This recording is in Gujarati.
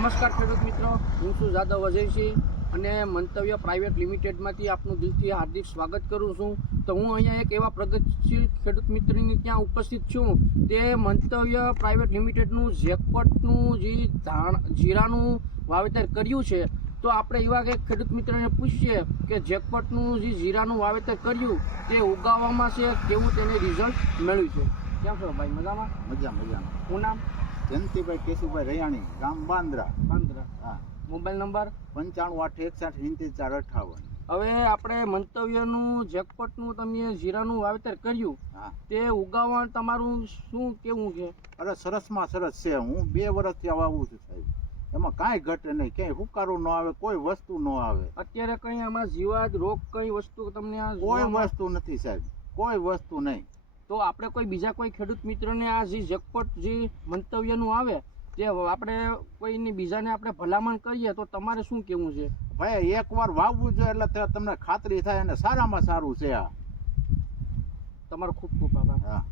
નમસ્કાર ખેડૂત મિત્રો, હું છું જાદવ અજયસિંહ અને મંતવ્ય પ્રાઇવેટ લિમિટેડમાંથી આપનું દિલથી હાર્દિક સ્વાગત કરું છું. તો હું અહીંયા એક એવા પ્રગતિશીલ ખેડૂત મિત્રની ત્યાં ઉપસ્થિત છું. તે મંતવ્ય પ્રાઇવેટ લિમિટેડનું જેકપટનું જે જીરાનું વાવેતર કર્યું છે. તો આપણે એવા એક ખેડૂત મિત્રને પૂછીએ કે જેકપટનું જે જીરાનું વાવેતર કર્યું તે ઉગાવવામાં છે, કેવું તેને રિઝલ્ટ મળ્યું છે. કેમ છો ભાઈ? મજામાં? મજામાં. શું નામ? જયંતિભાઈ કેશુભાઈ રૈયાણી, ગામ બાંદ્રા. હા. મોબાઈલ નંબર 958161 હવે આપણે મંતવ્યનું જેકપટનું તમે જીરાનું વાવેતર કર્યું, હા. તે ઉગાવવા તમારું શું કેવું છે? અરે સરસમાં સરસ છે. હું 2 વર્ષથી વાવું છું સાહેબ. એમાં કાંઈ ઘટે નહીં, ક્યાંય હુકારો ન આવે, કોઈ વસ્તુ ન આવે. અત્યારે કઈ આમાં જીવાત રોગ કઈ વસ્તુ તમને આ કોઈ જોવામાં- વસ્તુ નથી સાહેબ, કોઈ વસ્તુ નહીં. તો આપણે કોઈ બીજા કોઈ ખેડૂત મિત્રને આ જે જેકપટ જે મંતવ્યનું આવે તે આપણે કોઈને બીજાને આપણે ભલામણ કરીએ તો તમારે શું કેવું છે? ભાઈ એકવાર વાવવું જોઈએ એટલે તમને ખાતરી થાય અને સારામાં સારું છે આ. તમારો ખૂબ ખૂબ આભાર. હા.